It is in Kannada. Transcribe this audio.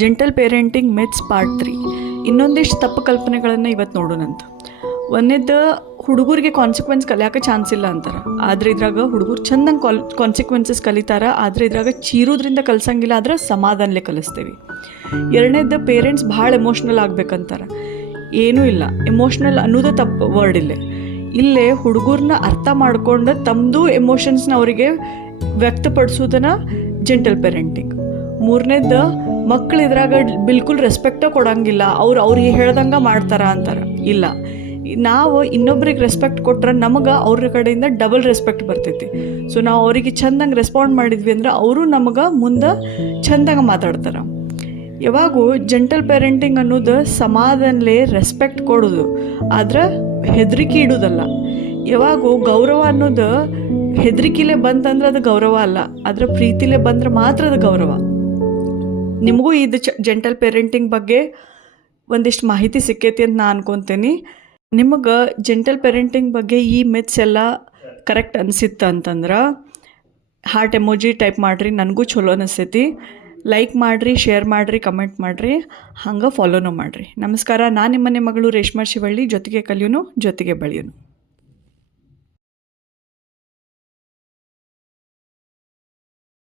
Gentle parenting myths part 3. ಇನ್ನೊಂದಿಷ್ಟು ತಪ್ಪು ಕಲ್ಪನೆಗಳನ್ನು ಇವತ್ತು ನೋಡೋಣಂತ. ಒಂದೇದು, ಹುಡುಗರಿಗೆ ಕಾನ್ಸಿಕ್ವೆನ್ಸ್ ಕಲಿಯೋಕೆ ಚಾನ್ಸ್ ಇಲ್ಲ ಅಂತಾರೆ. ಆದರೆ ಇದ್ರಾಗ ಹುಡುಗರು ಚೆಂದಂಗೆ ಕಾನ್ಸಿಕ್ವೆನ್ಸಸ್ ಕಲಿತಾರೆ. ಆದರೆ ಇದ್ರಾಗ ಚೀರೋದ್ರಿಂದ ಕಲಿಸಂಗಿಲ್ಲ, ಆದ್ರೆ ಸಮಾಧಾನಲೇ ಕಲಿಸ್ತೇವೆ. ಎರಡನೇದು, ಪೇರೆಂಟ್ಸ್ ಭಾಳ ಎಮೋಷ್ನಲ್ ಆಗ್ಬೇಕಂತಾರೆ. ಏನೂ ಇಲ್ಲ, ಎಮೋಷ್ನಲ್ ಅನ್ನೋದು ತಪ್ಪು ವರ್ಡ್ ಇಲ್ಲೇ ಹುಡುಗರನ್ನ ಅರ್ಥ ಮಾಡ್ಕೊಂಡು ತಮ್ಮದು ಎಮೋಷನ್ಸ್ನ ಅವರಿಗೆ ವ್ಯಕ್ತಪಡಿಸೋದನ್ನ ಜೆಂಟಲ್ ಪೇರೆಂಟಿಂಗ್. ಮೂರನೇದು, ಮಕ್ಕಳು ಇದ್ರಾಗ ಬಿಲ್ಕುಲ್ ರೆಸ್ಪೆಕ್ಟ ಕೊಡೋಂಗಿಲ್ಲ, ಅವ್ರಿಗೆ ಹೇಳ್ದಂಗೆ ಮಾಡ್ತಾರ ಅಂತಾರೆ. ಇಲ್ಲ, ನಾವು ಇನ್ನೊಬ್ರಿಗೆ ರೆಸ್ಪೆಕ್ಟ್ ಕೊಟ್ರೆ ನಮಗೆ ಅವ್ರ ಕಡೆಯಿಂದ ಡಬಲ್ ರೆಸ್ಪೆಕ್ಟ್ ಬರ್ತೈತಿ. ಸೊ ನಾವು ಅವರಿಗೆ ಚೆಂದಂಗೆ ರೆಸ್ಪಾಂಡ್ ಮಾಡಿದ್ವಿ ಅಂದ್ರೆ ಅವರು ನಮಗೆ ಮುಂದೆ ಚೆಂದಂಗೆ ಮಾತಾಡ್ತಾರೆ. ಯಾವಾಗೂ ಜೆಂಟಲ್ ಪೇರೆಂಟಿಂಗ್ ಅನ್ನೋದು ಸಮಾಧಾನಲೇ ರೆಸ್ಪೆಕ್ಟ್ ಕೊಡೋದು, ಆದ್ರೆ ಹೆದರಿಕೆ ಇಡೋದಲ್ಲ. ಯಾವಾಗೂ ಗೌರವ ಅನ್ನೋದು ಹೆದರಿಕೆಲೇ ಬಂತಂದ್ರೆ ಅದು ಗೌರವ ಅಲ್ಲ, ಆದರೆ ಪ್ರೀತಿಲೇ ಬಂದ್ರೆ ಮಾತ್ರ ಅದು ಗೌರವ. ನಿಮಗೂ ಇದು ಜೆಂಟಲ್ ಪೇರೆಂಟಿಂಗ್ ಬಗ್ಗೆ ಒಂದಿಷ್ಟು ಮಾಹಿತಿ ಸಿಕ್ಕೈತಿ ಅಂತ ನಾನು ಅನ್ಕೊತೀನಿ. ನಿಮಗೆ ಜೆಂಟಲ್ ಪೇರೆಂಟಿಂಗ್ ಬಗ್ಗೆ ಈ ಮಿತ್ಸ್ ಎಲ್ಲ ಕರೆಕ್ಟ್ ಅನಿಸಿತ್ತು ಅಂತಂದ್ರೆ ಹಾರ್ಟ್ ಎಮೋಜಿ ಟೈಪ್ ಮಾಡಿರಿ, ನನಗೂ ಚಲೋ ಅನಿಸ್ತೈತಿ. ಲೈಕ್ ಮಾಡಿರಿ, ಶೇರ್ ಮಾಡಿರಿ, ಕಮೆಂಟ್ ಮಾಡಿರಿ, ಹಂಗೆ ಫಾಲೋನೂ ಮಾಡಿರಿ. ನಮಸ್ಕಾರ. ನಾನು ನಿಮ್ಮನೆ ಮಗಳು ರೇಷ್ಮಾ ಶಿವಳ್ಳಿ. ಜೊತೆಗೆ ಕಲಿಯೋನು, ಜೊತೆಗೆ ಬೆಳೆಯೋನು.